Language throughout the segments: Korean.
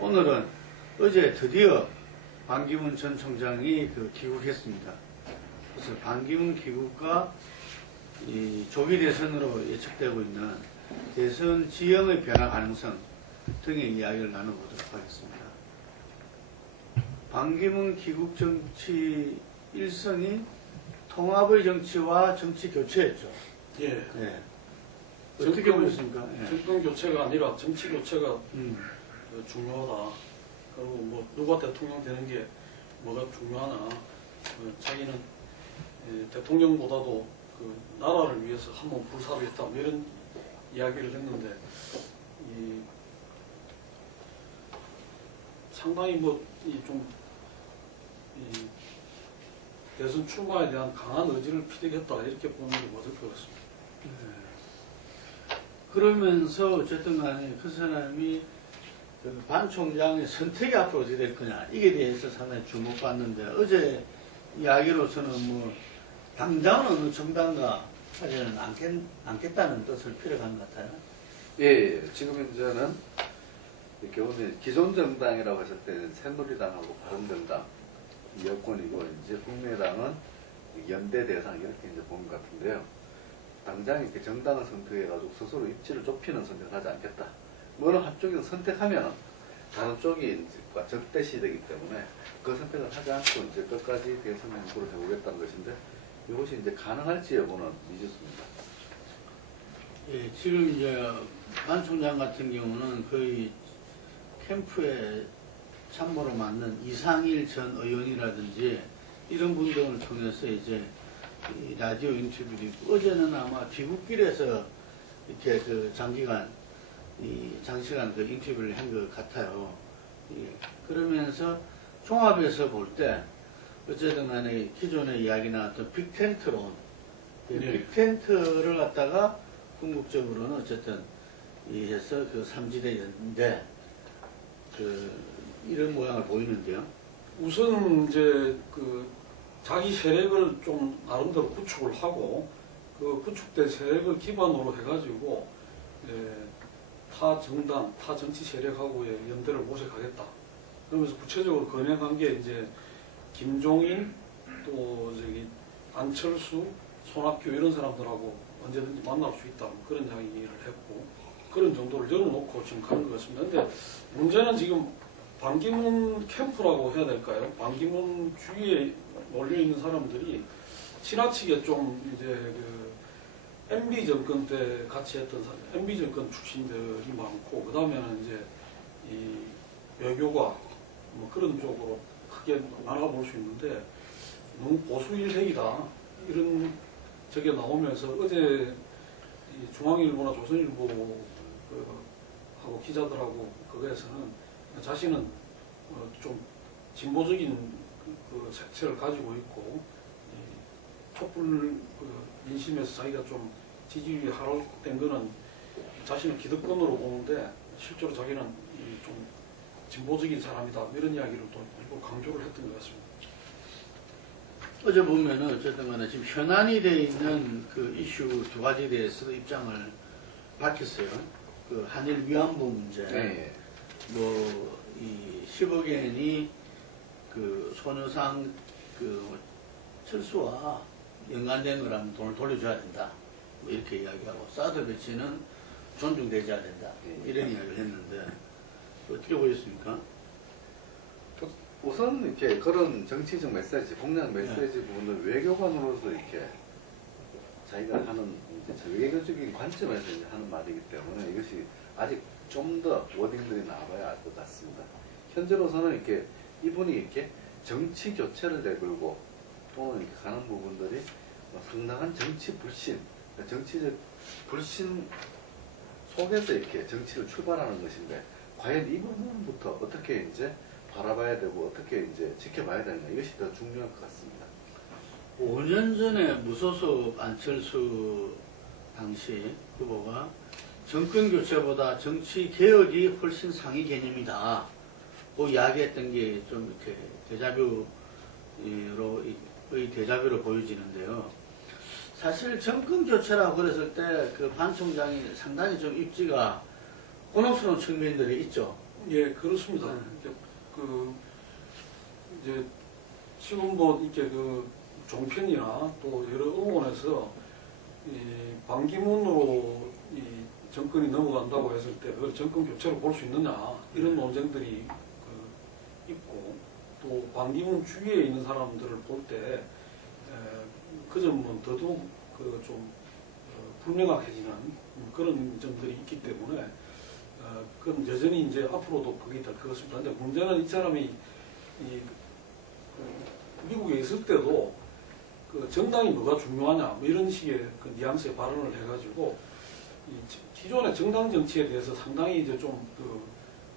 오늘은 어제 드디어 반기문 전 총장이 귀국했습니다. 그래서 반기문 귀국과 이 조기 대선으로 예측되고 있는 대선 지형의 변화 가능성 등의 이야기를 나눠보도록 하겠습니다. 반기문 귀국 정치 일성이 통합의 정치와 정치 교체였죠. 예. 네. 어떻게 보셨습니까? 예. 정권 교체가 아니라 정치 교체가 중요하다. 그리고 뭐 누가 대통령 되는 게 뭐가 중요하나. 자기는 대통령보다도 그 나라를 위해서 한번 불사르겠다. 뭐 이런 이야기를 했는데 상당히 대선 출마에 대한 강한 의지를 피력했다. 이렇게 보는 게 맞을 것 같습니다. 그러면서 어쨌든 간에 그 사람이 반 총장의 선택이 앞으로 어떻게 될 거냐 이게 대해서 상당히 주목받는데 어제 이야기로서는 당장은 어느 정당과 하지는 않겠다는 뜻을 피력한 것 같아요. 예, 지금 현재는 이렇게 보면 기존 정당이라고 했을 때는 새누리당하고 바른정당 여권이고 이제 국민의당은 연대 대상 이렇게 이제 본 것 같은데요. 당장 이렇게 정당을 선택해가지고 스스로 입지를 좁히는 선택을 하지 않겠다. 어느 한쪽에서 선택하면 다른 쪽이 이제 적대시되기 때문에 그 선택을 하지 않고 이제 끝까지 대선 행보를 해보겠다는 것인데 이것이 이제 가능할지 여부는 미지수입니다. 예, 지금 이제 반 총장 같은 경우는 거의 캠프에 참모로 맡는 이상일 전 의원이라든지 이런 분들을 통해서 이제 이 라디오 인터뷰도 있고 어제는 아마 귀국길에서 이렇게 장시간 인터뷰를 한 것 같아요. 예, 그러면서 종합해서 볼 때 어쨌든 간에 기존에 이야기 나왔던 빅텐트론, 빅텐트를 갖다가 궁극적으로는 어쨌든 해서 삼지대 연대 이런 모양을 보이는데요. 우선 이제 자기 세력을 좀 나름대로 구축을 하고 그 구축된 세력을 기반으로 해가지고 타 정당, 타 정치 세력하고의 연대를 모색하겠다. 그러면서 구체적으로 건행한 게 이제 김종인 또 안철수, 손학규 이런 사람들하고 언제든지 만날 수 있다. 그런 이야기를 했고 그런 정도를 열어놓고 지금 가는 것 같습니다. 근데 문제는 지금 반기문 캠프라고 해야 될까요? 반기문 주위에 몰려있는 사람들이 지나치게 좀 이제 MB 정권 때 같이 했던 MB 정권 출신들이 많고 그 다음에는 이제 이 외교가 그런 쪽으로 크게 나눠볼 수 있는데 너무 보수 일색이다 이런 저게 나오면서 어제 중앙일보나 조선일보 하고 기자들하고 그거에서는 자신은 좀 진보적인 색채를 가지고 있고 촛불 민심에서 자기가 좀 지지율이 하락된 거는 자신은 기득권으로 보는데 실제로 자기는 좀 진보적인 사람이다 이런 이야기를 또 일부 강조를 했던 것 같습니다. 어제 보면은 어쨌든 간에 지금 현안이 되어 있는 그 이슈 두 가지에 대해서도 입장을 밝혔어요. 그 한일 위안부 문제. 네. 이 10억엔이 손여상 철수와 연관된 거라면 돈을 돌려줘야 된다. 이렇게 이야기하고 사드 배치는 존중되지 된다. 이런 이야기를 했는데 어떻게 보셨습니까? 우선 이렇게 그런 정치적 메시지, 공약 메시지 부분을 외교관으로서 이렇게 자기가 하는 이제 외교적인 관점에서 이제 하는 말이기 때문에 이것이 아직 좀 더 워딩들이 나와야 알 것 같습니다. 현재로서는 이렇게 이분이 이렇게 정치 교체를 내걸고 또는 이렇게 가는 부분들이 상당한 정치 불신, 정치적 불신 속에서 이렇게 정치를 출발하는 것인데 과연 이 부분부터 어떻게 이제 바라봐야 되고 어떻게 이제 지켜봐야 되느냐 이것이 더 중요할 것 같습니다. 5년 전에 무소속 안철수 당시 후보가 정권 교체보다 정치 개혁이 훨씬 상위 개념이다. 고 이야기했던 게 좀 이렇게 데자뷰로 보여지는데요. 사실 정권 교체라고 그랬을 때 반 총장이 상당히 좀 입지가 곤혹스러운 측면들이 있죠. 예, 그렇습니다. 그 이제 지금 뭐 이렇게 그 종편이나 또 여러 언론에서 이 반기문으로 이 정권이 넘어간다고 했을 때 그걸 정권 교체로 볼 수 있느냐 이런 논쟁들이 그 있고 또 반기문 주위에 있는 사람들을 볼 때 그 점은 더더욱 그 좀 불명확해지는 그런 점들이 있기 때문에 그건 여전히 이제 앞으로도 그게 될 것입니다. 근데 문제는 이 사람이 미국에 있을 때도 그 정당이 뭐가 중요하냐 뭐 이런 식의 그 뉘앙스의 발언을 해가지고 이 기존의 정당 정치에 대해서 상당히 이제 좀 그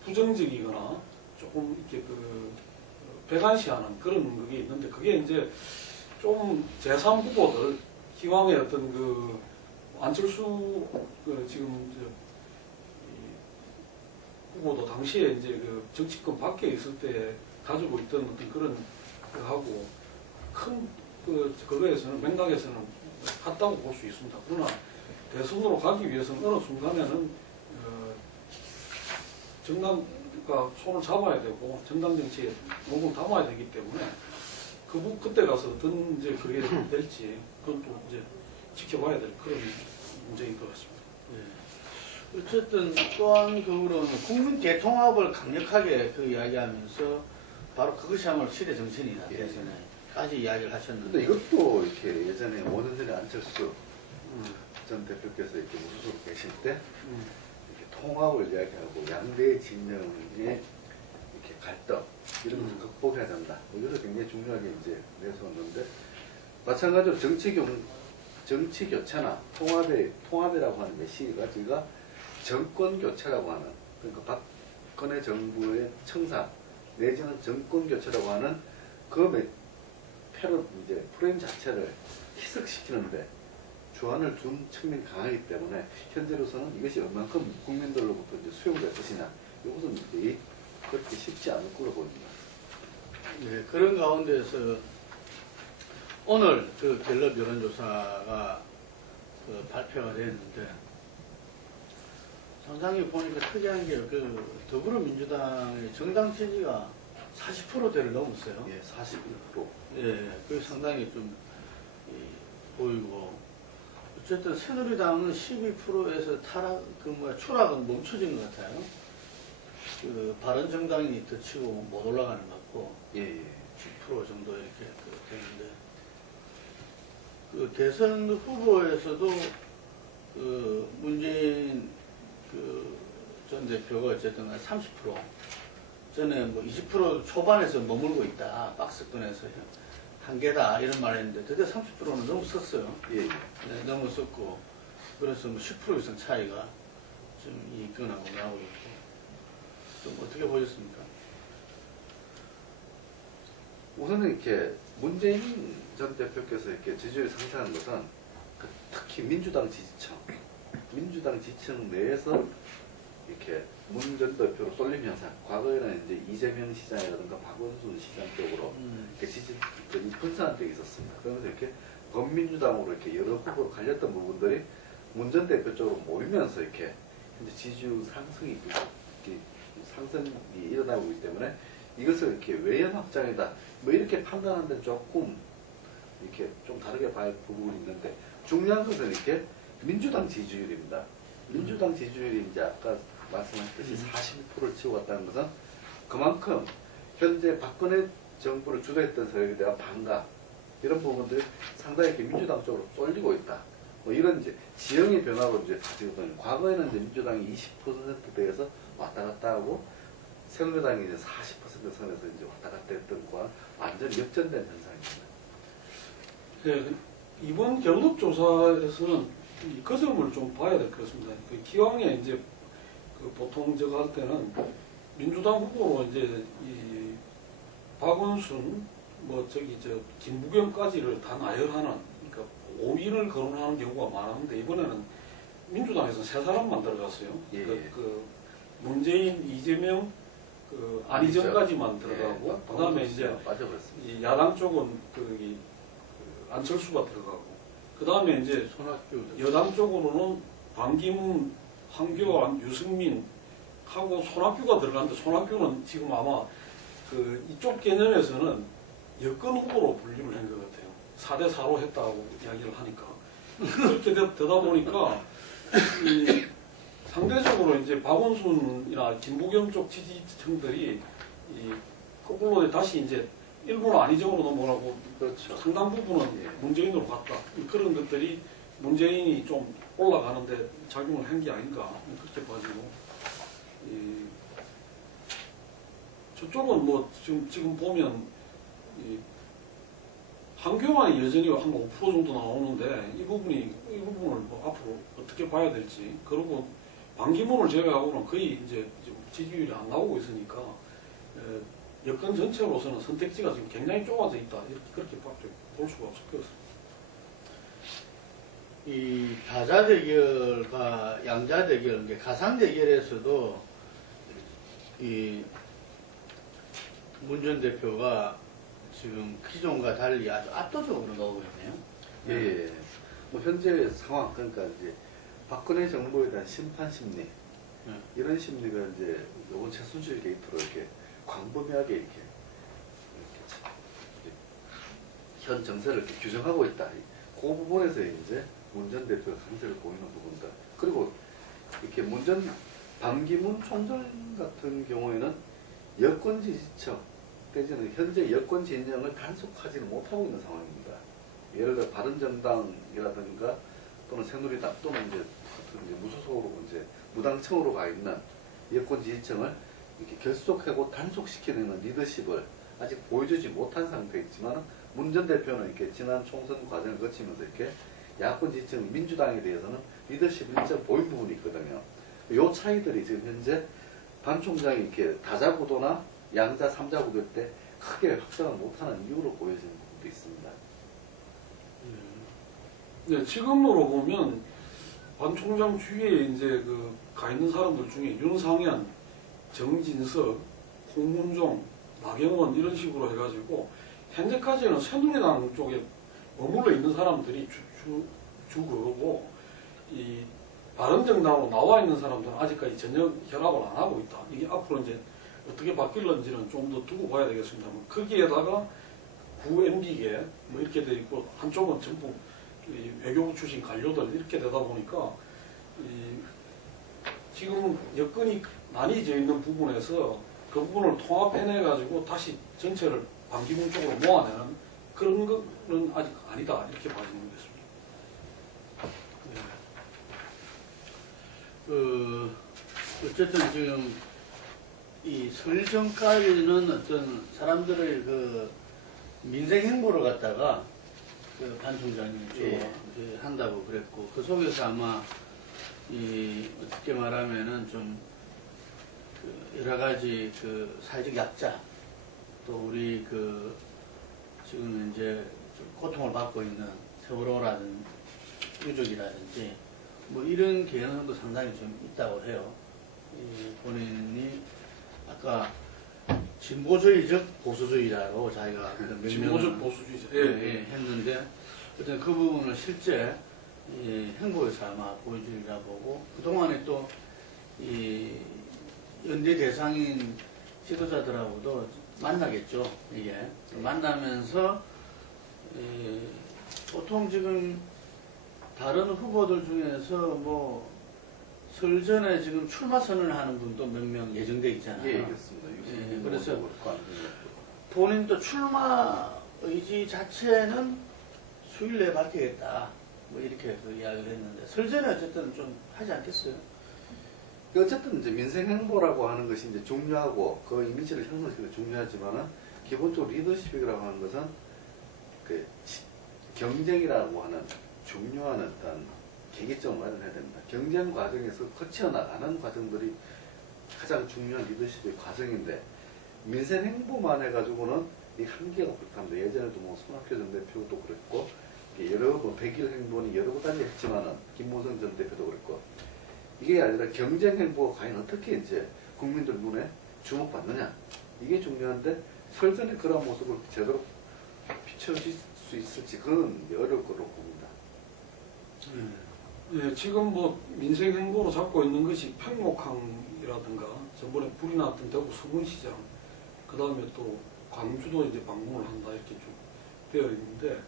부정적이거나 조금 이렇게 그 배관시하는 그런 그게 있는데 그게 이제 좀 제3 후보들 기왕의 어떤 그 안철수 그 지금 후보도 당시에 이제 그 정치권 밖에 있을 때 가지고 있던 어떤 그런 하고 큰 그거에서는 맥락에서는 같다고 볼 수 있습니다. 그러나 대선으로 가기 위해서는 어느 순간에는 정당과 손을 잡아야 되고 정당 정치에 몸을 담아야 되기 때문에 그때 가서 어떤 이제 그게 될지 그건 또 이제 지켜봐야 될 그런 문제인 것 같습니다. 예. 어쨌든 또한 그으로는 국민 대통합을 강력하게 그 이야기하면서 바로 그것이야말로 시대 정신이다. 예. 대선에까지 이야기를 하셨는데. 근데 이것도 이렇게 예전에 5년 전에 안철수 전 대표께서 이렇게 무소속 계실 때 이렇게 통합을 이야기하고 양대 진영의 이렇게 갈등 이런 것을 극복해야 된다. 뭐 이것을 굉장히 중요하게 이제 내세웠는데 마찬가지로 정치 교체나 통합이라고 하는 메시지가 저희가 정권 교체라고 하는 그러니까 박근혜 정부의 청산 내지는 정권 교체라고 하는 그 패러 이제 프레임 자체를 희석시키는데 주안을 둔 측면이 강하기 때문에 현재로서는 이것이 얼만큼 국민들로부터 이제 수용될 것이냐 이것은 이제 그렇게 쉽지 않을 거로 보입니다. 네, 그런 가운데서 오늘 그 갤럽 여론조사가 그 발표가 됐는데 상당히 보니까 특이한 게 그 더불어민주당의 정당 지지가 40%대를 넘었어요. 예, 41%. 예, 그게 상당히 좀 보이고 어쨌든 새누리당은 12%에서 추락은 멈춰진 것 같아요. 그 바른정당이 더 치고 못 올라가는 것 같고 예, 예. 10% 정도 이렇게 되는데 그 대선 후보에서도 그 문재인 그 전 대표가 어쨌든 30% 전에 뭐 20% 초반에서 머물고 있다 박스권에서 한계다 이런 말을 했는데 드디어 30%는 넘었었어요. 예, 예. 네, 넘었었고 그래서 뭐 10% 이상 차이가 좀 이끈하고 나오고 있고 좀 어떻게 보셨습니까? 우선은 이렇게 문재인 전 대표께서 이렇게 지지율이 상승한 것은 특히 민주당 지지층 내에서 이렇게 문 전 대표로 쏠림 현상, 과거에는 이제 이재명 시장이라든가 박원순 시장 쪽으로 이렇게 지지층이 분산한 적이 있었습니다. 그러면서 이렇게 범민주당으로 이렇게 여러 후보로 갈렸던 부분들이 문 전 대표 쪽으로 모이면서 이렇게 현재 지지율 상승이 일어나고 있기 때문에 이것을 이렇게 외연 확장이다. 뭐 이렇게 판단하는 데 조금 이렇게 좀 다르게 봐야 부분이 있는데 중요한 것은 이렇게 민주당 지지율입니다. 민주당 지지율이 이제 아까 말씀하셨듯이 42%를 치고 갔다는 것은 그만큼 현재 박근혜 정부를 주도했던 세력에 대한 반감 이런 부분들이 상당히 이렇게 민주당 쪽으로 쏠리고 있다. 뭐 이런 이제 지형의 변화로 이제 가지거든요. 과거에는 이제 민주당이 20%대에서 왔다 갔다 하고 새누리당이 이제 40% 선에서 이제 왔다 갔다 했던 거와 완전히 역전된 현상입니다. 네, 이번 갤럽 조사에서는 그 점을 좀 봐야 될 것 같습니다. 그 기왕에 이제 그 보통 저거 할 때는 민주당 후보로 이제 이 박원순 뭐 저기 저 김부겸까지를 다 나열하는 그러니까 5위를 거론하는 경우가 많았는데 이번에는 민주당에서 세 사람만 들어갔어요. 예. 그 문재인, 이재명, 그 안희정까지만 들어가고 예, 그다음에 이제 빠져버렸습니다. 이 야당 쪽은 그 안철수가 들어가고 그다음에 이제 손학규 여당 쪽으로는 반기문, 황교안, 유승민, 하고 손학규가 들어가는데 손학규는 지금 아마 그 이쪽 개념에서는 여권 후보로 분류를 한 것 같아요. 4대 4로 했다고 이야기를 하니까 그렇게 되다 보니까 이 상대적으로 이제 박원순이나 김부겸 쪽 지지층들이 이 거꾸로 다시 이제 일부는 안희정으로 넘어가고 그렇죠. 상당 부분은 문재인으로 갔다. 그런 것들이 문재인이 좀 올라가는데 작용을 한 게 아닌가 그렇게 봐지고 저쪽은 뭐 지금 보면 한교안이 여전히 한 5% 정도 나오는데 이 부분을 뭐 앞으로 어떻게 봐야 될지 그리고 반기문을 제외하고는 거의 이제 지지율이 안 나오고 있으니까 여권 전체로서는 선택지가 지금 굉장히 좁아져 있다 이렇게 그렇게 볼 수가 없을 것 같습니다. 이 다자 대결과 양자 대결, 이제 가상 대결에서도 이 문 전 대표가 지금 기존과 달리 아주 압도적으로 나오고 있네요. 예. 뭐 현재 상황 그러니까 이제 박근혜 정부에 대한 심판 심리 이런 심리가 이제 이번 최순실 게이트로 이렇게 광범위하게 이렇게 현 정세를 이렇게 규정하고 있다. 그 부분에서 이제 문 전 대표가 강세를 보이는 부분들. 그리고 이렇게 반기문 총장 같은 경우에는 여권 지지층 내지는 현재 여권 진영을 단속하지는 못하고 있는 상황입니다. 예를 들어 바른정당이라든가 또는 새누리당 또는 이제 무소속으로 이제 무당층으로 가 있는 여권 지지층을 이렇게 결속하고 단속시키는 리더십을 아직 보여주지 못한 상태에 있지만 문 전 대표는 이렇게 지난 총선 과정을 거치면서 이렇게 야권 지지층 민주당에 대해서는 리더십을 일정 보인 부분이 있거든요. 이 차이들이 지금 현재 반 총장이 이렇게 다자 구도나 양자, 삼자 구도일 때 크게 확장을 못하는 이유로 보여지는 부분도 있습니다. 네, 지금으로 보면 반 총장 주위에 이제 가 있는 사람들 중에 윤상현, 정진석, 홍문종, 나경원 이런 식으로 해가지고 현재까지는 새누리당 쪽에 머물러 있는 사람들이 주그고 이 바른정당으로 나와 있는 사람들은 아직까지 전혀 결합을 안 하고 있다. 이게 앞으로 이제 어떻게 바뀔런지는 좀 더 두고 봐야 되겠습니다만 거기에다가 구 MB계 뭐 이렇게 돼 있고 한쪽은 전부 외교부 출신 관료들 이렇게 되다 보니까 지금 여건이 나뉘어져 있는 부분에서 그 부분을 통합해내 가지고 다시 전체를 반기문 쪽으로 모아내는 그런 거는 아직 아니다 이렇게 봐지는 것입니다. 어쨌든 지금 이 설 전까지는 어떤 사람들의 그 민생 행보를 갖다가 그 반 총장이 이제 한다고 그랬고 그 속에서 아마 이 어떻게 말하면은 좀 그 여러 가지 그 사회적 약자 또 우리 그 지금 이제 좀 고통을 받고 있는 세월호라든지 유족이라든지 뭐 이런 개연성도 상당히 좀 있다고 해요. 본인이 아까 진보주의적 보수주의자로 자기가 진보적 보수주의자 했는데 어쨌든 그 부분을 실제 행보에서 아마 보여주리라 보고 그동안에 또 이 연대 대상인 지도자들하고도 만나겠죠. 이게 만나면서 보통 지금 다른 후보들 중에서 뭐 설 전에 지금 출마 선언을 하는 분도 몇 명 예정돼 있잖아요. 예, 그렇습니다. 그래서 본인도 출마 의지 자체는 수일 내에 밝히겠다. 뭐 이렇게 그 이야기를 했는데 설 전에 어쨌든 좀 하지 않겠어요? 어쨌든 이제 민생 행보라고 하는 것이 이제 중요하고 그 이미지를 형성시키는 게 중요하지만은 기본적으로 리더십이라고 하는 것은 그 경쟁이라고 하는 중요한 어떤 계기점을 마련해야 됩니다. 경쟁 과정에서 거쳐 나가는 과정들이 가장 중요한 리더십의 과정인데 민생 행보만 해가지고는 이 한계가 그렇답니다. 예전에도 뭐 손학규 전 대표도 그랬고 여러 번 100일 행보는 여러 번 달리 했지만은 김무성 전 대표도 그랬고 이게 아니라 경쟁 행보가 과연 어떻게 이제 국민들 눈에 주목받느냐 이게 중요한데 설전에 그런 모습을 제대로 비춰질 수 있을지 그건 어려울 거로 봅니다. 예, 지금 뭐 민생 행보로 잡고 있는 것이 팽목항이라든가 전번에 불이 났던 대구 서문시장, 그 다음에 또 광주도 이제 방문을 한다 이렇게 쭉 되어 있는데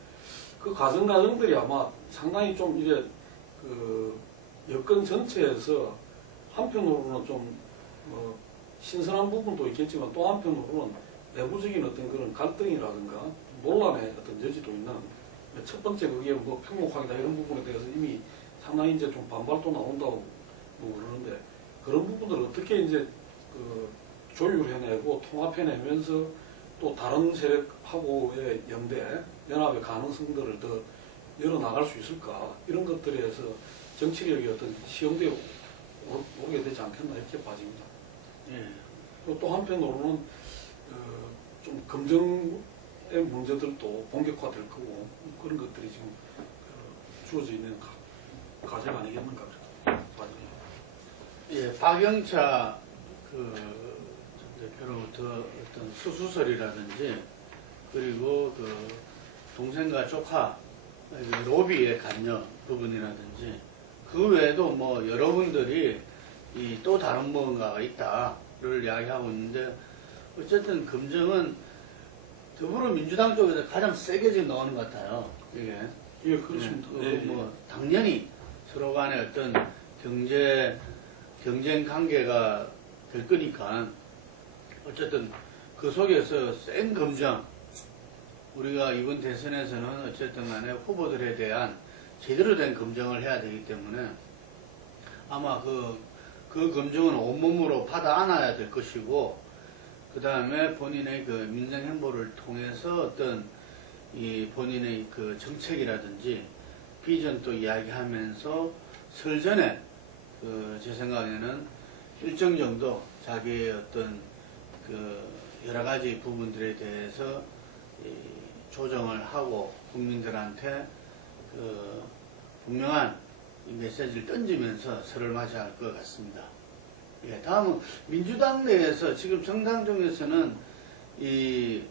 그 과정들이 아마 상당히 좀 이제 그 여건 전체에서 한편으로는 좀 신선한 부분도 있겠지만 또 한편으로는 내부적인 어떤 그런 갈등이라든가 논란의 어떤 여지도 있는 첫 번째 그게 뭐 평목학이다 이런 부분에 대해서 이미 상당히 이제 좀 반발도 나온다고 뭐 그러는데 그런 부분들을 어떻게 이제 그 조율해내고 통합해내면서 또 다른 세력하고의 연대, 연합의 가능성들을 더 열어나갈 수 있을까 이런 것들에 대해서 정치력이 어떤 시험되어 오게 되지 않겠나 이렇게 봐집니다. 예. 또 한편으로는 좀 검증의 문제들도 본격화될 거고 그런 것들이 지금 주어져 있는 과제 아니겠는가 그렇게 봐집니다. 예, 박영차 대표로부터 어떤 수수설이라든지 그리고 그 동생과 조카 로비의 관여 부분이라든지 그 외에도 뭐 여러분들이 이 또 다른 뭔가가 있다를 이야기하고 있는데 어쨌든 검증은 더불어민주당 쪽에서 가장 세게 지금 나오는 것 같아요. 이게 예, 그렇습니다. 네, 뭐 당연히 서로 간에 어떤 경쟁 관계가 될 거니까 어쨌든 그 속에서 센 검증 우리가 이번 대선에서는 어쨌든 간에 후보들에 대한 제대로 된 검증을 해야 되기 때문에 아마 그 검증은 온몸으로 받아 안아야 될 것이고 그 다음에 본인의 그 민생 행보를 통해서 어떤 이 본인의 그 정책이라든지 비전도 이야기하면서 설전에 제 생각에는 일정 정도 자기의 어떤 그 여러 가지 부분들에 대해서 조정을 하고 국민들한테 그 분명한 이 메시지를 던지면서 설을 맞이할 것 같습니다. 예, 다음은 민주당 내에서 지금 정당 중에서는 이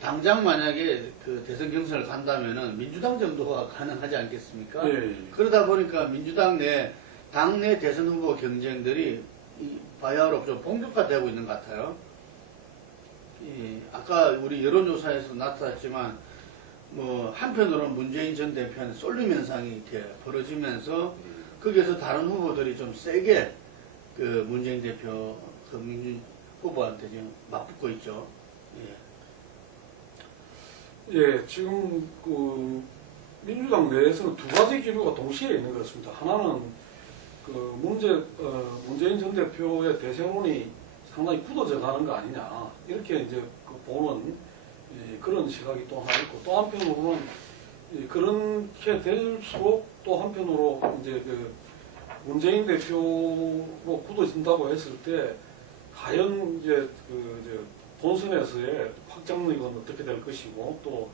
당장 만약에 그 대선 경선을 간다면은 민주당 정도가 가능하지 않겠습니까? 예. 그러다 보니까 민주당 당내 대선 후보 경쟁들이 바야흐로 좀 본격화되고 있는 것 같아요. 아까 우리 여론조사에서 나타났지만 뭐 한편으로는 문재인 전 대표한테 쏠림 현상이 이렇게 벌어지면서 거기에서 다른 후보들이 좀 세게 그 문재인 대표 그 민주 후보한테 지금 맞붙고 있죠. 예. 예, 지금 그 민주당 내에서는 두 가지 기류가 동시에 있는 것 같습니다. 하나는 그 문재인 전 대표의 대세론이 상당히 굳어져 가는 거 아니냐 이렇게 이제 보는 그런 시각이 또 하나 있고 또 한편으로는 그렇게 될수록 또 한편으로 이제 그 문재인 대표로 굳어진다고 했을 때 과연 이제 본선에서의 확장력은 어떻게 될 것이고 또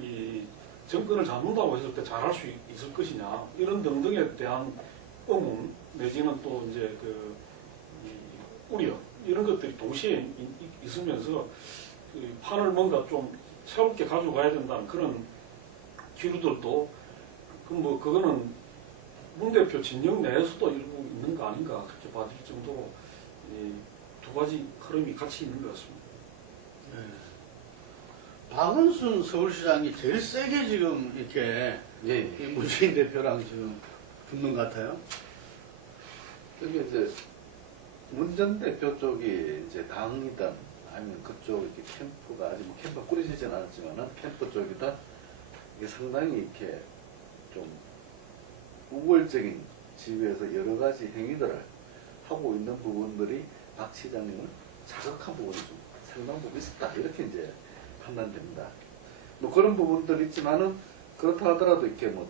이 정권을 잡는다고 했을 때 잘할 수 있을 것이냐 이런 등등에 대한 의문 내지는 또 이제 이 우려 이런 것들이 동시에 있으면서 판을 뭔가 좀 새롭게 가져가야 된다는 그런 기류들도 그거는 문 대표 진영 내에서도 일부 있는 거 아닌가 그렇게 봐질 정도로 두 가지 흐름이 같이 있는 것 같습니다. 네. 박은순 서울시장이 제일 세게 지금 이렇게 이 문재인 대표랑 지금 붙는 것 같아요. 그게 이제 문 전 대표 쪽이 이제 당이든 아니면 그쪽 이렇게 캠프가 아직 뭐 캠프가 꾸려지진 않았지만은 캠프 쪽이다 이게 상당히 이렇게 좀 우월적인 지위에서 여러 가지 행위들을 하고 있는 부분들이 박 시장님을 자극한 부분이 좀 상당 부분 있었다 이렇게 이제 판단됩니다. 뭐 그런 부분들이 있지만은 그렇다 하더라도 이렇게 뭐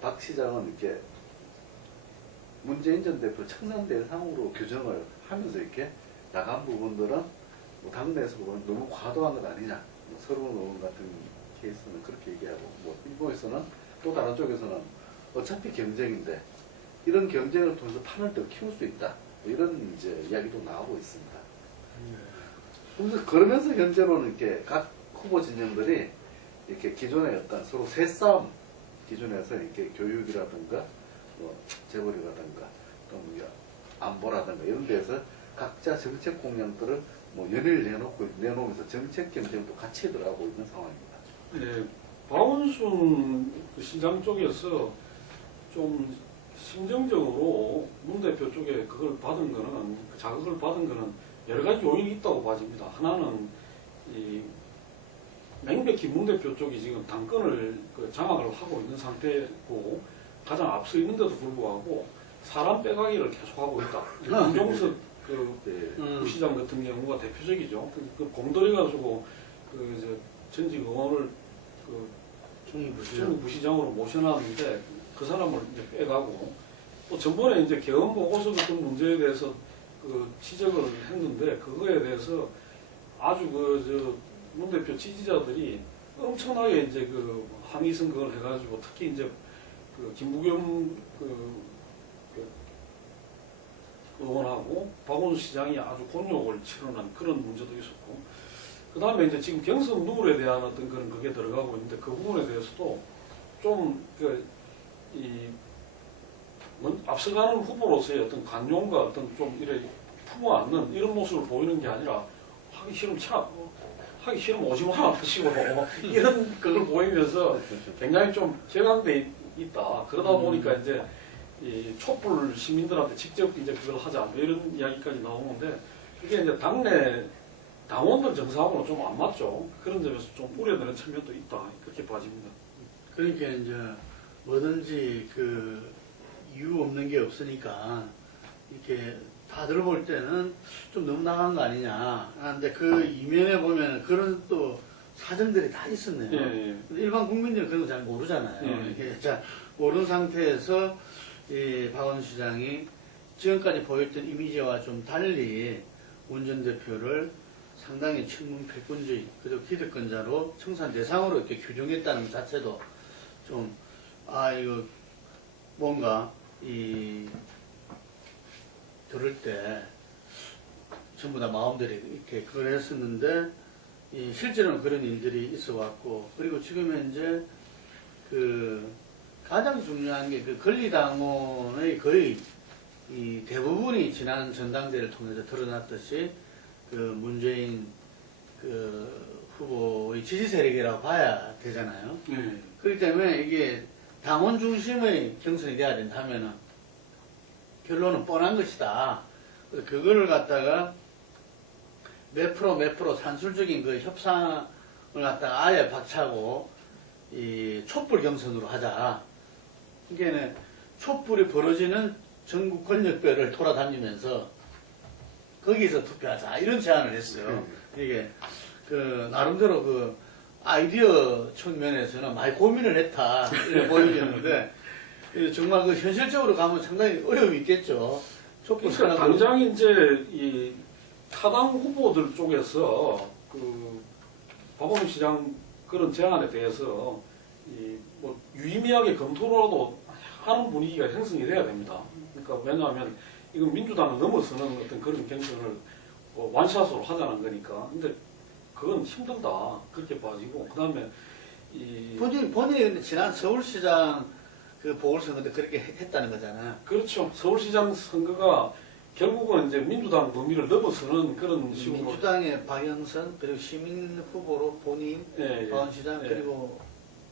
박 시장은 이렇게 문재인 전 대표 청산 대상으로 규정을 하면서 이렇게 나간 부분들은 뭐 당내에서 보면 너무 과도한 것 아니냐. 뭐 서른 의원 같은 케이스는 그렇게 얘기하고 뭐 일본에서는 또 다른 쪽에서는 어차피 경쟁인데 이런 경쟁을 통해서 판을 더 키울 수 있다. 뭐 이런 이제 이야기도 나오고 있습니다. 그래서 그러면서 현재로는 이렇게 각 후보 진영들이 이렇게 기존의 어떤 서로 새싸움 기준에서 이렇게 교육이라든가 뭐 재벌이라든가 또 뭐 안보라든가 이런 데서 각자 정책 공약들을 뭐 연일 내놓으면서 정책 경쟁도 같이 들어가고 있는 상황입니다. 네, 박원순 그 시장 쪽에서 좀 심정적으로 문 대표 쪽에 그걸 받은 거는 그 자극을 받은 거는 여러 가지 요인이 있다고 봐집니다. 하나는 이 명백히 문 대표 쪽이 지금 당권을 그 장악을 하고 있는 상태고 가장 앞서 있는데도 불구하고 사람 빼가기를 계속하고 있다. 김종석 그 네. 부시장 같은 경우가 대표적이죠. 그 공들여가지고 그 전직 의원을 그 중위부시장. 부시장으로 모셔놨는데 그 사람을 이제 빼가고 또 전번에 이제 개헌 보고서 같은 문제에 대해서 그 지적을 했는데 그거에 대해서 아주 문 대표 지지자들이 엄청나게 이제 그 항의 선거를 해가지고 특히 이제 그 김부겸 의원하고 박원순 시장이 아주 곤욕을 치르는 그런 문제도 있었고 그 다음에 이제 지금 경선 룰에 대한 어떤 그런 그게 들어가고 있는데 그 부분에 대해서도 좀 앞서가는 후보로서의 어떤 관용과 어떤 좀 이래 품어안는 이런 모습을 보이는 게 아니라 하기 싫으면 오지 마 하시고 이런 걸 보이면서 굉장히 좀 격앙돼 있다. 그러다 보니까 이제 이 촛불 시민들한테 직접 이제 그걸 하자 뭐 이런 이야기까지 나오는데 그게 이제 당내 당원들 정서하고는 좀 안 맞죠. 그런 점에서 좀 우려되는 측면도 있다. 그렇게 봐집니다. 그러니까 이제 뭐든지 그 이유 없는 게 없으니까 이렇게 다들 볼 때는 좀 너무 나간 거 아니냐. 근데 그 이면에 보면 그런 또 사정들이 다 있었네요. 예. 근데 일반 국민들은 그런 거 잘 모르잖아요. 예. 이게 잘 모르는 상태에서 이 박원순 시장이 지금까지 보였던 이미지와 좀 달리 문 전 대표를 상당히 친문 패권주의 그리고 기득권자로 청산 대상으로 이렇게 규정했다는 것 자체도 좀 이거 뭔가 들을 때 전부 다 마음들이 이렇게 그걸 했었는데 실제로는 그런 일들이 있어 왔고 그리고 지금 현재 그 가장 중요한 게 그 권리당원의 거의 이 대부분이 지난 전당대회를 통해서 드러났듯이 그 문재인 그 후보의 지지 세력이라고 봐야 되잖아요. 예. 그렇기 때문에 이게 당원 중심의 경선이 돼야 된다면은 결론은 뻔한 것이다. 그거를 갖다가 몇 프로 산술적인 그 협상을 갖다가 아예 박차고 이 촛불 경선으로 하자. 그러니까 촛불이 벌어지는 전국 권력별을 돌아다니면서 거기서 투표하자 이런 제안을 했어요. 이게 그 나름대로 그 아이디어 측면에서는 많이 고민을 했다 이렇게 보여지는데 정말 그 현실적으로 가면 상당히 어려움이 있겠죠. 촛불 그러니까 산업으로. 당장 이제 이 타당 후보들 쪽에서 그 박원순 시장 그런 제안에 대해서 뭐 유의미하게 검토라도 하는 분위기가 형성이 돼야 됩니다. 그러니까 왜냐하면 이건 민주당을 넘어서는 어떤 그런 경선을 완샷으로 하자는 거니까. 근데 그건 힘들다 그렇게 봐지고 그 다음에 본인이 근데 지난 서울시장 그 보궐선거 때 그렇게 했다는 거잖아요. 그렇죠. 서울시장 선거가 결국은 이제 민주당 범위를 넘어서는 그런 식으로 민주당의 박영선 그리고 시민 후보로 본인 예, 박원 시장 예. 그리고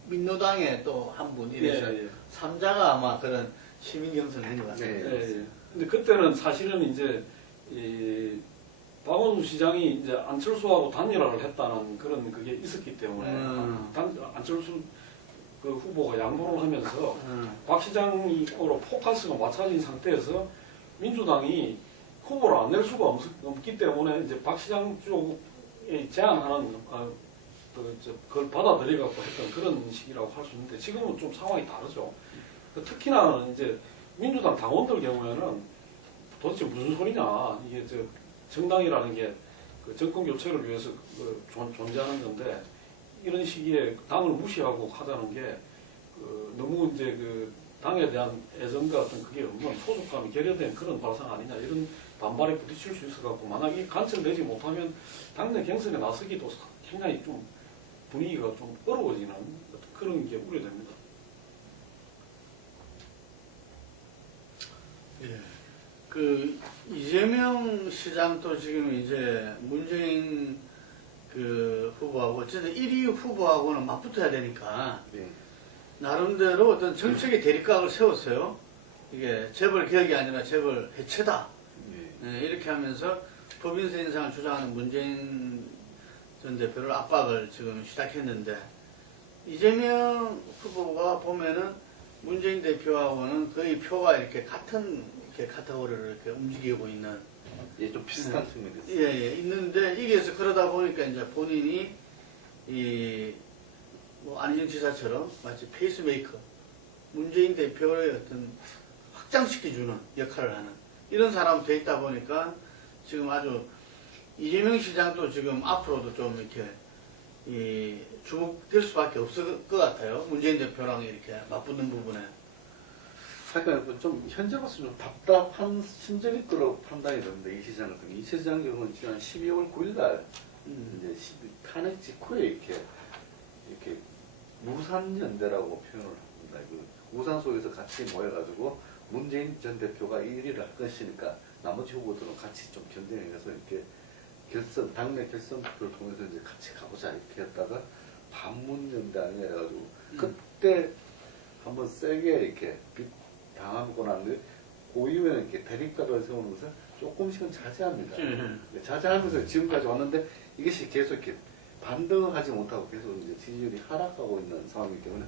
민노당에 또 한 분 이래서 예, 예. 3자가 아마 그런 시민 경선을 한 것 같아요. 네. 예, 예. 근데 그때는 사실은 이제 이 박원순 시장이 이제 안철수하고 단일화를 했다는 그런 그게 있었기 때문에 안철수 그 후보가 양보를 하면서 박 시장으로 포커스가 맞춰진 상태에서 민주당이 후보를 안 낼 수가 없기 때문에 이제 박 시장 쪽에 제안하는 그걸 받아들여갖고 했던 그런 식이라고 할 수 있는데 지금은 좀 상황이 다르죠. 특히나 이제 민주당 당원들 경우에는 도대체 무슨 소리냐 이게 정당이라는 게 그 정권 교체를 위해서 존재하는 건데 이런 시기에 당을 무시하고 하자는 게 너무 이제 그 당에 대한 애정과 어떤 그게 없는 소속감이 결여된 그런 발상 아니냐 이런 반발에 부딪힐 수 있어갖고 만약에 간철되지 못하면 당내 경선에 나서기도 굉장히 좀 분위기가 좀 어려워지는 그런 게 우려됩니다. 예. 그 이재명 시장도 지금 이제 문재인 그 후보하고 어쨌든 1위 후보하고는 맞붙어야 되니까 예. 나름대로 어떤 정책의 대립각을 세웠어요. 이게 재벌 개혁이 아니라 재벌 해체다. 예. 네, 이렇게 하면서 법인세 인상을 주장하는 문재인 전 대표를 압박을 지금 시작했는데 이재명 후보가 보면은 문재인 대표하고는 거의 표가 이렇게 같은 이렇게 카테고리를 이렇게 움직이고 있는 예, 좀 비슷한 네. 측면이 예, 있어요. 예, 있는데 이게 그러다 보니까 이제 본인이 뭐 안희정 지사처럼 마치 페이스메이커 문재인 대표의 어떤 확장시켜주는 역할을 하는 이런 사람 돼 있다 보니까 지금 아주 이재명 시장도 지금 앞으로도 좀 이렇게 주목될 수밖에 없을 것 같아요. 문재인 대표랑 이렇게 맞붙는 부분에. 약간 좀 현재로서 좀 답답한 심정이 있도록 판단이 됩니다. 이 시장 같은 경우. 이 시장 경우는 지난 12월 9일날 이제 탄핵 직후에 이렇게 무산연대라고 표현을 합니다. 그 우산 속에서 같이 모여가지고 문재인 전 대표가 1위를 할 것이니까 나머지 후보들은 같이 좀 경쟁해서 이렇게 당내 결선 투표를 통해서 이제 같이 가보자 이렇게 했다가 반문연대 아니냐 해가지고 그때 한번 세게 이렇게 당하고 난 뒤에 그 이후에는 이렇게 대립각을 세우면서 조금씩은 자제합니다. 네, 자제하면서 지금까지 왔는데 이것이 계속 이렇게 반등하지 못하고 계속 이제 지지율이 하락하고 있는 상황이기 때문에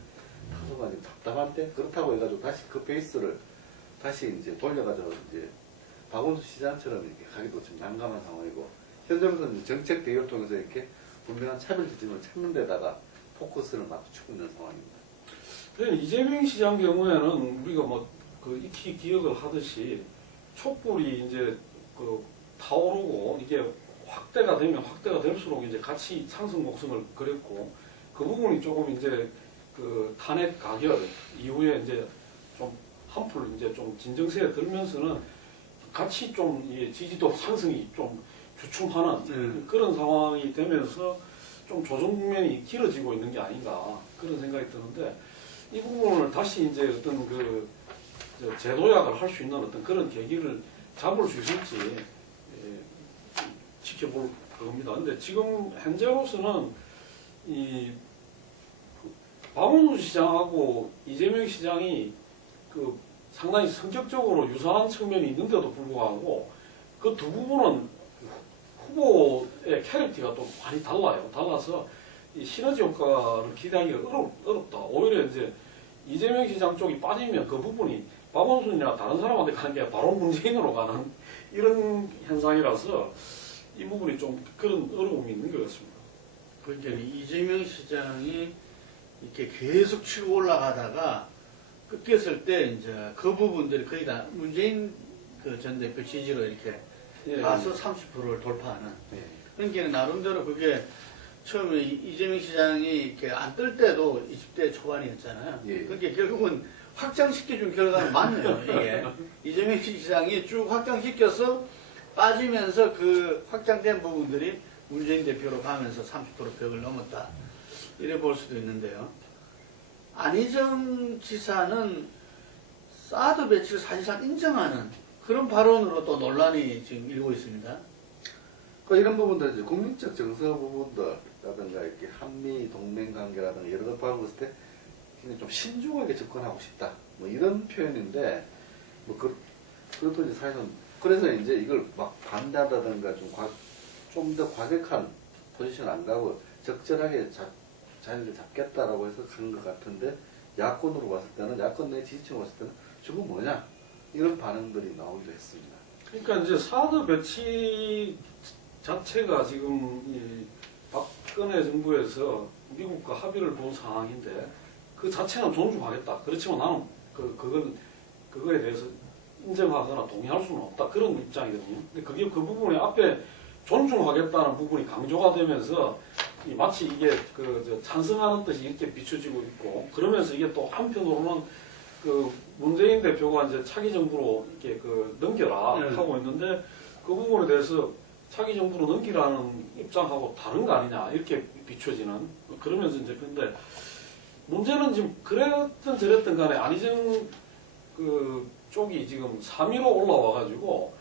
다소가 이제 답답한데 그렇다고 해가지고 다시 그 베이스를 다시 이제 돌려가지고 이제 박원순 시장처럼 이렇게 가기도 좀 난감한 상황이고 현재로서는 정책 대결을 통해서 이렇게 분명한 차별 지점을 찾는 데다가 포커스를 맞추고 있는 상황입니다. 이재명 시장 경우에는 우리가 그 익히 기억을 하듯이 촛불이 이제 그 타오르고 이게 확대가 되면 확대가 될수록 이제 같이 상승 곡선을 그렸고 그 부분이 조금 이제 그 탄핵 가결 이후에 이제 좀 한풀 이제 좀 진정세에 들면서는 같이 좀 이 지지도 상승이 좀 주춤하는 그런 상황이 되면서 좀 조정 국면이 길어지고 있는 게 아닌가 그런 생각이 드는데 이 부분을 다시 이제 어떤 그 제도약을 할 수 있는 어떤 그런 계기를 잡을 수 있을지 지켜볼 겁니다. 근데 지금 현재로서는 이 박원순 시장하고 이재명 시장이 그 상당히 성격적으로 유사한 측면이 있는데도 불구하고 그 두 부분은 후보의 캐릭터가 또 많이 달라요. 달라서 이 시너지 효과를 기대하기가 어렵다. 오히려 이제 이재명 시장 쪽이 빠지면 그 부분이 박원순이나 다른 사람한테 가는 게 바로 문재인으로 가는 이런 현상이라서 이 부분이 좀 그런 어려움이 있는 것 같습니다. 그러니까 이재명 시장이 이렇게 계속 치고 올라가다가 끝했을 때 이제 그 부분들이 거의 다 문재인 그 전 대표 지지로 이렇게 가서 30%를 돌파하는. 그러니까 나름대로 그게 처음에 이재명 시장이 이렇게 안 뜰 때도 20대 초반이었잖아요. 그러니까 결국은 확장시켜준 결과는 맞네요. 이게 이재명 시장이 쭉 확장시켜서 빠지면서 그 확장된 부분들이 문재인 대표로 가면서 30% 벽을 넘었다. 이래 볼 수도 있는데요. 안희정 지사는 사드 배치를 사실상 인정하는 그런 발언으로 또 논란이 지금 일고 있습니다. 이런 부분들 이제 국민적 정서 부분들라든가 이렇게 한미 동맹 관계라든가 여러 가지 봤을 때 굉장히 좀 신중하게 접근하고 싶다. 뭐 이런 표현인데 그것도 이제 사실은 그래서 이제 이걸 막 반대한다든가 좀 더 과격한 포지션 안 가고 적절하게 자리를 잡겠다라고 해서 가는 것 같은데 야권으로 봤을 때는 야권 내 지지층으로 봤을 때는 저거 뭐냐 이런 반응들이 나오기도 했습니다. 그러니까 이제 사드 배치 자체가 지금 이 박근혜 정부에서 미국과 합의를 본 상황인데 그 자체는 존중하겠다. 그렇지만 나는 그거에 대해서 인정하거나 동의할 수는 없다. 그런 입장이거든요. 근데 그게 그 부분에 앞에 존중하겠다는 부분이 강조가 되면서 마치 이게 찬성하는 뜻이 이렇게 비춰지고 있고 그러면서 이게 또 한편으로는 그 문재인 대표가 이제 차기 정부로 이렇게 넘겨라 하고 있는데 그 부분에 대해서 차기 정부로 넘기라는 입장하고 다른 거 아니냐 이렇게 비춰지는 그러면서 이제 근데 문제는 지금 그랬든 저랬든 간에 안희정 그 쪽이 지금 3위로 올라와가지고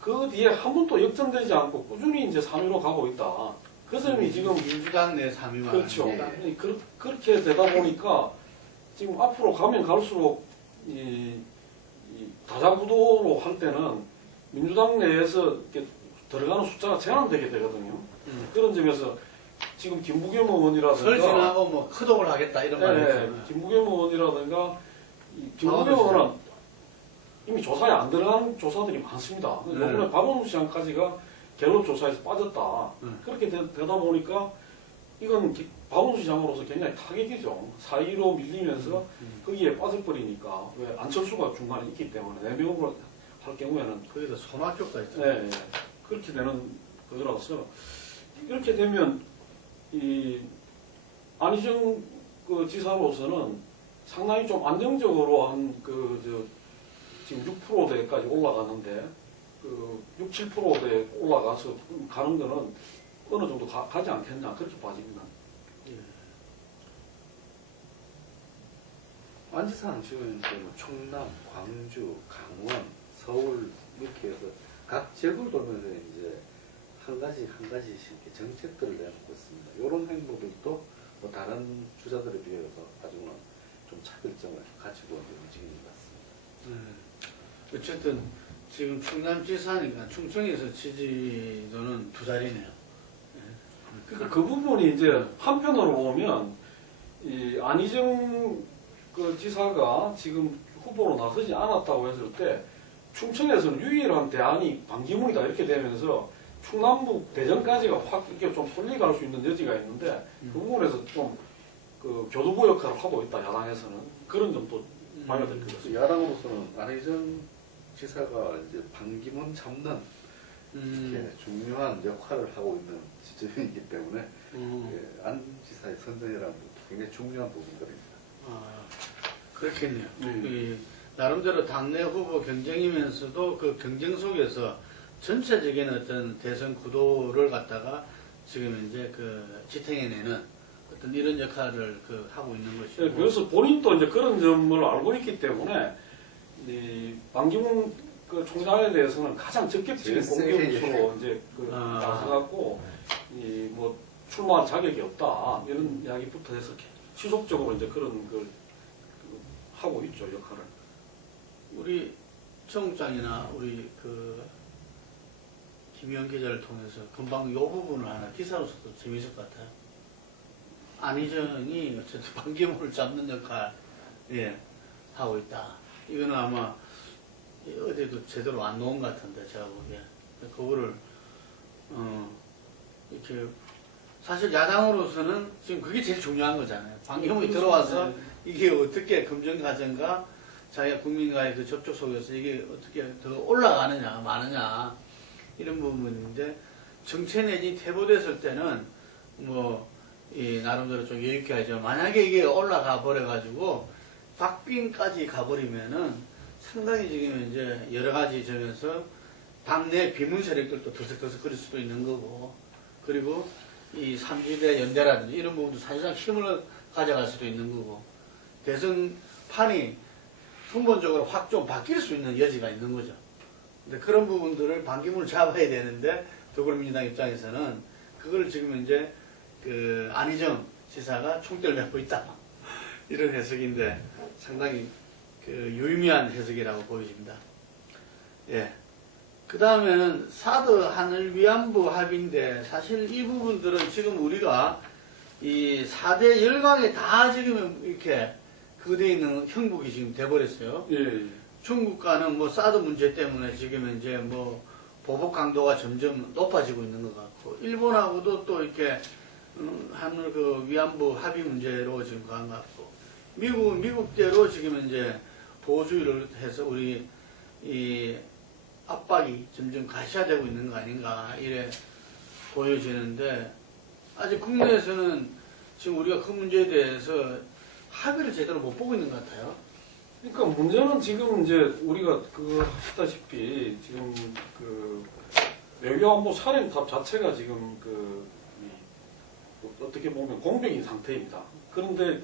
그 뒤에 한 번도 역전되지 않고 꾸준히 이제 3위로 가고 있다. 그 점이 지금 민주당 내 3위만 그렇죠. 네. 그렇게 되다 보니까 지금 앞으로 가면 갈수록 이 다자구도로 할 때는 민주당 내에서 이렇게 들어가는 숫자가 제한되게 되거든요. 그런 점에서 지금 김부겸 의원이라든가 설진하고 뭐 크독을 하겠다 이런 말 했잖아요. 김부겸 의원이라든가 김부겸 의원은 이미 조사에 안 들어간 조사들이 많습니다. 네. 이번에 박원순 시장까지가 갤럽 조사에서 빠졌다. 네. 그렇게 되다 보니까 이건 박원순 시장으로서 굉장히 타격이죠. 4위로 밀리면서 거기에 빠져버리니까 왜 안철수가 중간에 있기 때문에 4명으로 할 경우에는 거기다 손학규까지 있죠. 네, 그렇게 되는 거라서 이렇게 되면 이 안희정 그 지사로서는 상당히 좀 안정적으로 지금 6%대까지 올라가는데 그 6, 7%대 올라가서 가는 거는 어느 정도 가지 않겠냐 그렇게 봐집니다. 안 지사는 지금 이제 뭐 충남, 광주, 강원, 서울 이렇게 해서 각 지역을 돌면서 이제 한 가지씩 이렇게 정책들을 내놓고 있습니다. 이런 행보들도 뭐 다른 주자들에 비해서 아주는 좀 차별점을 가지고 이제 움직이는 것 같습니다. 어쨌든 지금 충남지사니까 충청에서 지지도는 2자리네요. 그러니까 그 부분이 이제 한편으로 보면 이 안희정 그 지사가 지금 후보로 나서지 않았다고 했을 때 충청에서는 유일한 대안이 반기문이다 이렇게 되면서 충남북 대전까지가 확 이렇게 좀 손리갈 수 있는 여지가 있는데 그 부분에서 좀 그 교두보 역할을 하고 있다 야당에서는 그런 점도 봐야 될 것 같습니다. 야당으로서는 안희정 지사가 이제 반기문 잡는 이렇게 중요한 역할을 하고 있는 지점이기 때문에 안 지사의 선전이라는 것도 굉장히 중요한 부분들입니다. 그렇겠네요. 나름대로 당내 후보 경쟁이면서도 그 경쟁 속에서 전체적인 어떤 대선 구도를 갖다가 지금 이제 그 지탱해내는 어떤 이런 역할을 하고 있는 것이고. 그래서 본인도 이제 그런 점을 알고 있기 때문에 이 반기문 그 총장에 대해서는 가장 적극적인 공격수로 이제 나서갖고 이 뭐 출마할 자격이 없다 이런 이야기부터 해서 지속적으로 이제 그런 걸 하고 있죠 역할을. 우리 청국장이나 우리 김희영 기자를 통해서 금방 이 부분을 하나 기사로서도 재밌을 것 같아요. 안희정이 어쨌든 반기문을 잡는 역할 하고 있다. 이거는 아마 어디도 제대로 안 놓은 것 같은데 제가 보기에 그거를 이렇게 사실 야당으로서는 지금 그게 제일 중요한 거잖아요. 반기문이 들어와서 이게 어떻게 검증 과정과 자기가 국민과의 그 접촉 속에서 이게 어떻게 더 올라가느냐 마느냐 이런 부분인데 정체 내지 퇴보됐을 때는 뭐 이 나름대로 좀 여유 있게 하죠. 만약에 이게 올라가 버려가지고 박빙까지 가버리면은 상당히 지금 이제 여러 가지 점에서 당내 비문 세력들도 들썩들썩거릴 수도 있는 거고 그리고 이 3지대 연대라든지 이런 부분도 사실상 힘을 가져갈 수도 있는 거고 대선판이 근본적으로 확 좀 바뀔 수 있는 여지가 있는 거죠. 근데 그런 부분들을 반기문을 잡아야 되는데 더불어민주당 입장에서는 그걸 지금 이제 그 안희정 지사가 총대를 메고 있다 이런 해석인데 상당히 그 유의미한 해석이라고 보여집니다. 예. 그 다음에는 사드 하늘 위안부 합의인데 사실 이 부분들은 지금 우리가 이 4대 열강에 다 지금 이렇게 그거 돼 있는 형국이 지금 돼버렸어요. 예. 중국과는 뭐 사드 문제 때문에 지금 이제 뭐 보복 강도가 점점 높아지고 있는 것 같고 일본하고도 또 이렇게 하늘 그 위안부 합의 문제로 지금 간 것 같고 미국은 미국대로 지금 이제 보호주의를 해서 우리 이 압박이 점점 가시화되고 있는 거 아닌가 이래 보여지는데 아직 국내에서는 지금 우리가 그 문제에 대해서 합의를 제대로 못 보고 있는 것 같아요. 그러니까 문제는 지금 이제 우리가 그 아시다시피 지금 그 외교안보 사령탑 자체가 지금 어떻게 보면 공백인 상태입니다. 그런데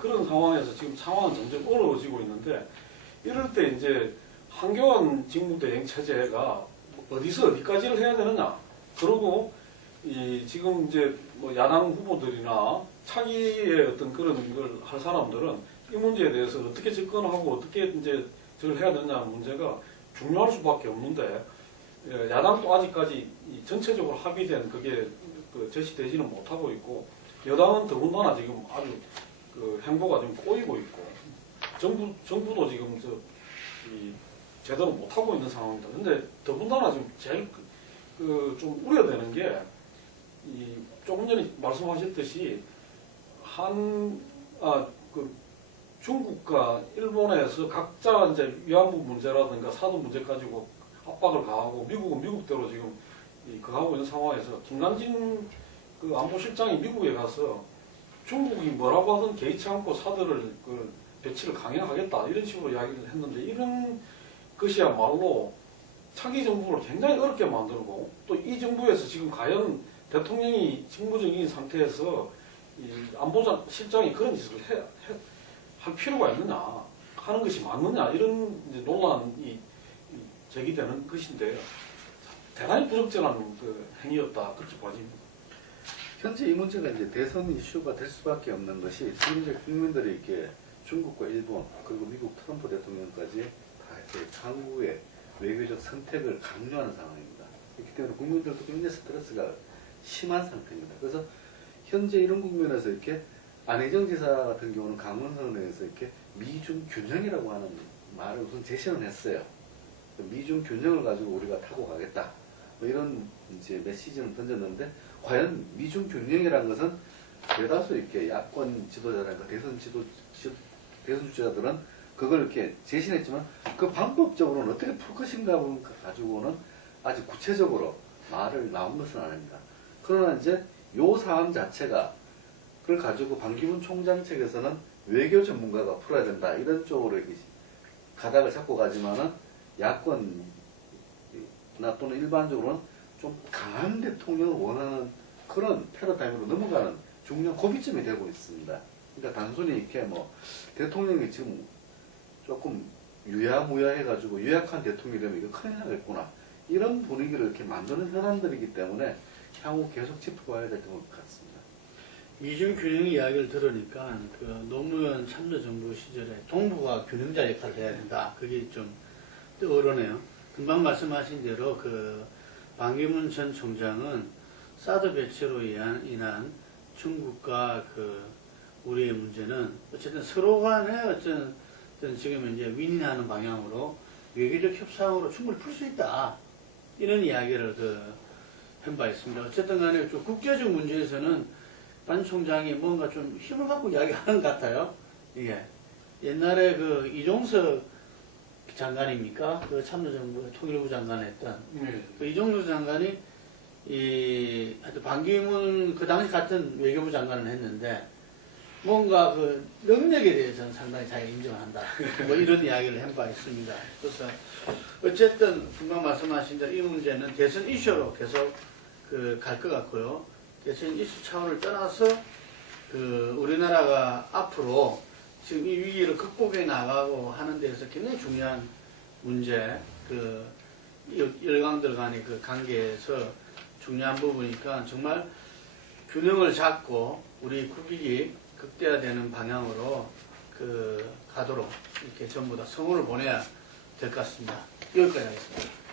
그런 상황에서 지금 상황은 점점 어려워지고 있는데 이럴 때 이제 한교안 직무대행 체제가 어디서 어디까지를 해야 되느냐. 그리고 지금 이제 뭐 야당 후보들이나 차기의 어떤 그런 걸 할 사람들은 이 문제에 대해서 어떻게 접근하고 어떻게 이제 저걸 해야 되느냐 문제가 중요할 수밖에 없는데 야당도 아직까지 전체적으로 합의된 그게 제시되지는 못하고 있고 여당은 더군다나 지금 아주 그 행보가 좀 꼬이고 있고 정부도 지금 제대로 못하고 있는 상황입니다. 근데 더군다나 지금 제일 좀 우려되는 게 조금 전에 말씀하셨듯이 중국과 일본에서 각자 이제 위안부 문제라든가 사드 문제 가지고 압박을 가하고 미국은 미국대로 지금 그하고 있는 상황에서 김남진 그 안보실장이 미국에 가서 중국이 뭐라고 하든 개의치 않고 사드를 배치를 강행하겠다 이런 식으로 이야기를 했는데 이런 것이야말로 차기 정부를 굉장히 어렵게 만들고 또 이 정부에서 지금 과연 대통령이 직무정지인 상태에서 이 안보실장이 그런 짓을 할 필요가 있느냐 하는 것이 맞느냐 이런 이제 논란이 제기되는 것인데 대단히 부적절한 그 행위였다 그렇게 봐집니다. 현재 이 문제가 이제 대선 이슈가 될 수밖에 없는 것이 지금 이제 국민들이 이렇게 중국과 일본 그리고 미국 트럼프 대통령까지 다 이렇게 한국의 외교적 선택을 강요하는 상황입니다. 그렇기 때문에 국민들도 굉장히 스트레스가 심한 상태입니다. 그래서 현재 이런 국면에서 이렇게 안혜정 지사 같은 경우는 강원선에서 이렇게 미중 균형이라고 하는 말을 우선 제시는 했어요. 미중 균형을 가지고 우리가 타고 가겠다. 뭐 이런 이제 메시지는 던졌는데 과연 미중 균형이라는 것은 대다수 이렇게 야권 지도자라든가 대선 주자들은 그걸 이렇게 제시했지만 그 방법적으로는 어떻게 풀 것인가 가지고는 아직 구체적으로 말을 나온 것은 아닙니다. 그러나 이제 요 사안 자체가 그걸 가지고 반기문 총장 측에서는 외교 전문가가 풀어야 된다 이런 쪽으로 이렇게 가닥을 잡고 가지만은 야권이나 또는 일반적으로는 좀 강한 대통령을 원하는 그런 패러다임으로 넘어가는 중요한 고비점이 되고 있습니다. 그러니까 단순히 이렇게 뭐 대통령이 지금 조금 유야무야해가지고 유약한 대통령이라면 이거 큰일 나겠구나 이런 분위기를 이렇게 만드는 현안들이기 때문에 향후 계속 짚어봐야 될 것 같습니다. 미중 균형 이야기를 들으니까 그 노무현 참여정부 시절에 동북아 균형자 역할을 해야 된다. 그게 좀 떠오르네요. 금방 말씀하신 대로 그 반기문 전 총장은 사드 배치로 인한 중국과 그 우리의 문제는 어쨌든 서로 간에 어쨌든 지금 이제 윈윈하는 방향으로 외교적 협상으로 충분히 풀 수 있다. 이런 이야기를 한 바 있습니다. 어쨌든 간에 좀 국제적 문제에서는 반 총장이 뭔가 좀 힘을 갖고 이야기하는 것 같아요. 이게 옛날에 그 이종석 장관입니까? 그 참여정부 통일부 장관 했던 그 이종석 장관이 하여튼 반기문 그 당시 같은 외교부 장관을 했는데 뭔가 그 능력에 대해서는 상당히 잘 인정한다. 뭐 이런 이야기를 한 바 있습니다. 그래서 어쨌든 금방 말씀하신 대로 이 문제는 대선 이슈로 계속 갈 것 같고요. 대선 이슈 차원을 떠나서 우리나라가 앞으로 지금 이 위기를 극복해 나가고 하는 데서 굉장히 중요한 문제, 열강들 간의 그 관계에서 중요한 부분이니까 정말 균형을 잡고 우리 국익이 극대화되는 방향으로 가도록 이렇게 전부 다 성원을 보내야 될 것 같습니다. 여기까지 하겠습니다.